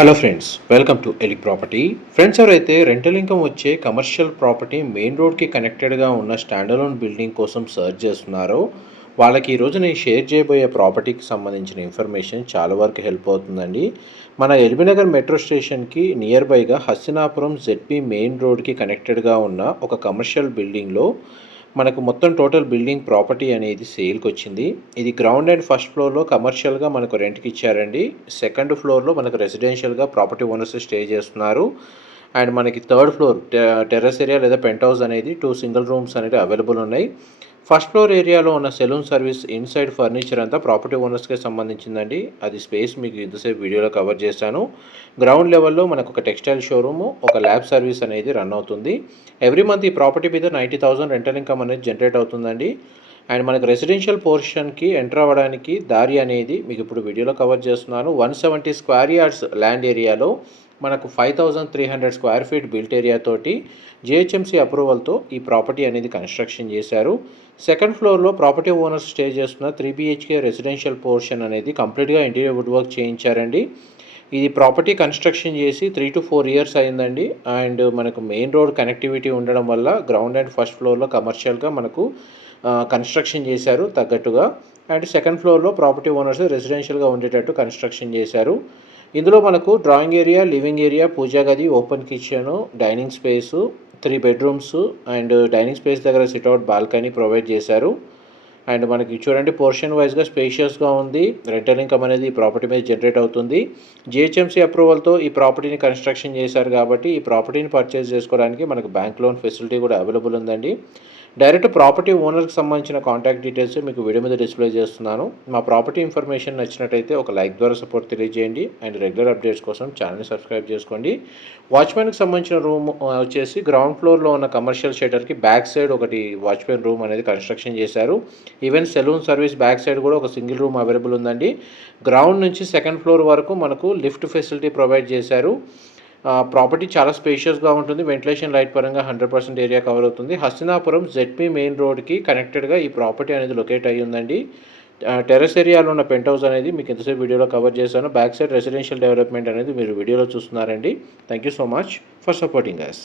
Hello friends, welcome to Elik property. Friends, ఎవరైతే rental income వచ్చే commercial property main రోడ్కి కనెక్టెడ్గా ఉన్న స్టాండలోన్ బిల్డింగ్ కోసం సర్చ్ చేస్తున్నారో వాళ్ళకి ఈరోజు నేను షేర్ చేయబోయే ప్రాపర్టీకి సంబంధించిన ఇన్ఫర్మేషన్ చాలా వరకు హెల్ప్ అవుతుందండి. మన ఎల్బీనగర్ మెట్రో స్టేషన్కి నియర్ బైగా హస్తినాపురం జెడ్పీ మెయిన్ రోడ్కి కనెక్టెడ్గా ఉన్న ఒక కమర్షియల్ బిల్డింగ్లో మనకు మొత్తం టోటల్ బిల్డింగ్ ప్రాపర్టీ అనేది సేల్కి వచ్చింది. ఇది గ్రౌండ్ అండ్ ఫస్ట్ ఫ్లోర్లో కమర్షియల్గా మనకు రెంట్కి ఇచ్చారండి. సెకండ్ ఫ్లోర్లో మనకు రెసిడెన్షియల్గా ప్రాపర్టీ ఓనర్స్ స్టే చేస్తున్నారు. అండ్ మనకి థర్డ్ ఫ్లోర్ టెర్రస్ ఏరియా లేదా పెంట్ హౌస్ అనేది 2 సింగిల్ రూమ్స్ అనేది అవైలబుల్ ఉన్నాయి. ఫస్ట్ ఫ్లోర్ ఏరియాలో ఉన్న సెలూన్ సర్వీస్ ఇన్సైడ్ ఫర్నిచర్ అంతా ప్రాపర్టీ ఓనర్స్కి సంబంధించిందండి. అది స్పేస్ మీకు ఇంతసేపు వీడియోలో కవర్ చేశాను. గ్రౌండ్ లెవెల్లో మనకు ఒక టెక్స్టైల్ షోరూము, ఒక ల్యాబ్ సర్వీస్ అనేది రన్ అవుతుంది. ఎవ్రీ మంత్ ఈ ప్రాపర్టీ మీద 90,000 రెంటల్ ఇన్కమ్ అనేది జనరేట్ అవుతుందండి. అండ్ మనకు రెసిడెన్షియల్ పోర్షన్కి ఎంటర్ అవ్వడానికి దారి అనేది మీకు ఇప్పుడు వీడియోలో కవర్ చేస్తున్నాను. 170 స్క్వేర్ యార్డ్స్ ల్యాండ్ ఏరియాలో మనకు 5,300 స్క్వేర్ ఫీట్ బిల్ట్ ఏరియా తోటి జిహెచ్ఎంసీ అప్రూవల్తో ఈ ప్రాపర్టీ అనేది కన్స్ట్రక్షన్ చేశారు. సెకండ్ ఫ్లోర్లో ప్రాపర్టీ ఓనర్స్ స్టే చేస్తున్న 3 BHK రెసిడెన్షియల్ పోర్షన్ అనేది కంప్లీట్గా ఇంటీరియర్ వుడ్ వర్క్ చేయించారండి. ఇది ప్రాపర్టీ కన్స్ట్రక్షన్ చేసి 3 to 4 ఇయర్స్ అయిందండి. అండ్ మనకు మెయిన్ రోడ్ కనెక్టివిటీ ఉండడం వల్ల గ్రౌండ్ అండ్ ఫస్ట్ ఫ్లోర్లో కమర్షియల్గా మనకు కన్స్ట్రక్షన్ చేశారు తగ్గట్టుగా. అండ్ సెకండ్ ఫ్లోర్లో ప్రాపర్టీ ఓనర్స్ రెసిడెన్షియల్గా ఉండేటట్టు కన్స్ట్రక్షన్ చేశారు. ఇందులో మనకు డ్రాయింగ్ ఏరియా, లివింగ్ ఏరియా, పూజా గది, open kitchen, dining space, 3 bedrooms and dining space దగ్గర సిట్అవుట్ బాల్కనీ ప్రొవైడ్ చేశారు. అండ్ మనకి చూడండి, పోర్షన్ వైజ్గా స్పేషియస్గా ఉంది. రెంటల్ ఇన్కమ్ అనేది ఈ ప్రాపర్టీ మీద జనరేట్ అవుతుంది. జిహెచ్ఎంసీ అప్రూవల్తో ఈ ప్రాపర్టీని కన్స్ట్రక్షన్ చేశారు కాబట్టి ఈ ప్రాపర్టీని పర్చేస్ చేసుకోవడానికి మనకు బ్యాంక్ లోన్ ఫెసిలిటీ కూడా అవైలబుల్ ఉందండి. డైరెక్ట్ ప్రాపర్టీ ఓనర్కి సంబంధించిన కాంటాక్ట్ డీటెయిల్స్ మీకు వీడియో మీద డిస్ప్లే చేస్తున్నాను. మా ప్రాపర్టీ ఇన్ఫర్మేషన్ నచ్చినట్టయితే ఒక లైక్ ద్వారా సపోర్ట్ తెలియజేయండి. అండ్ రెగ్యులర్ అప్డేట్స్ కోసం ఛానల్ని సబ్స్క్రైబ్ చేసుకోండి. వాచ్మెన్కి సంబంధించిన రూమ్ వచ్చేసి గ్రౌండ్ ఫ్లోర్లో ఉన్న కమర్షియల్ షెటర్కి బ్యాక్ సైడ్ ఒకటి వాచ్మెన్ రూమ్ అనేది కన్స్ట్రక్షన్ చేశారు. Even saloon service back side కూడా ఒక సింగిల్ రూమ్ అవైలబుల్ ఉందండి. గ్రౌండ్ నుంచి సెకండ్ ఫ్లోర్ వరకు మనకు లిఫ్ట్ ఫెసిలిటీ ప్రొవైడ్ చేశారు. ప్రాపర్టీ చాలా స్పేషియస్గా ఉంటుంది. వెంటిలేషన్ లైట్ పరంగా 100% ఏరియా కవర్ అవుతుంది. హస్తినాపురం జెడ్పీ మెయిన్ రోడ్కి కనెక్టెడ్గా ఈ ప్రాపర్టీ అనేది లొకేట్ అయ్యి ఉందండి. టెర్రస్ ఏరియాలో ఉన్న పెంట్ హౌస్ అనేది మీకు ఎంతసేపు వీడియోలో కవర్ చేశాను. బ్యాక్ సైడ్ రెసిడెన్షియల్ డెవలప్మెంట్ అనేది మీరు వీడియోలో చూస్తున్నారండి. Thank you so much for supporting us.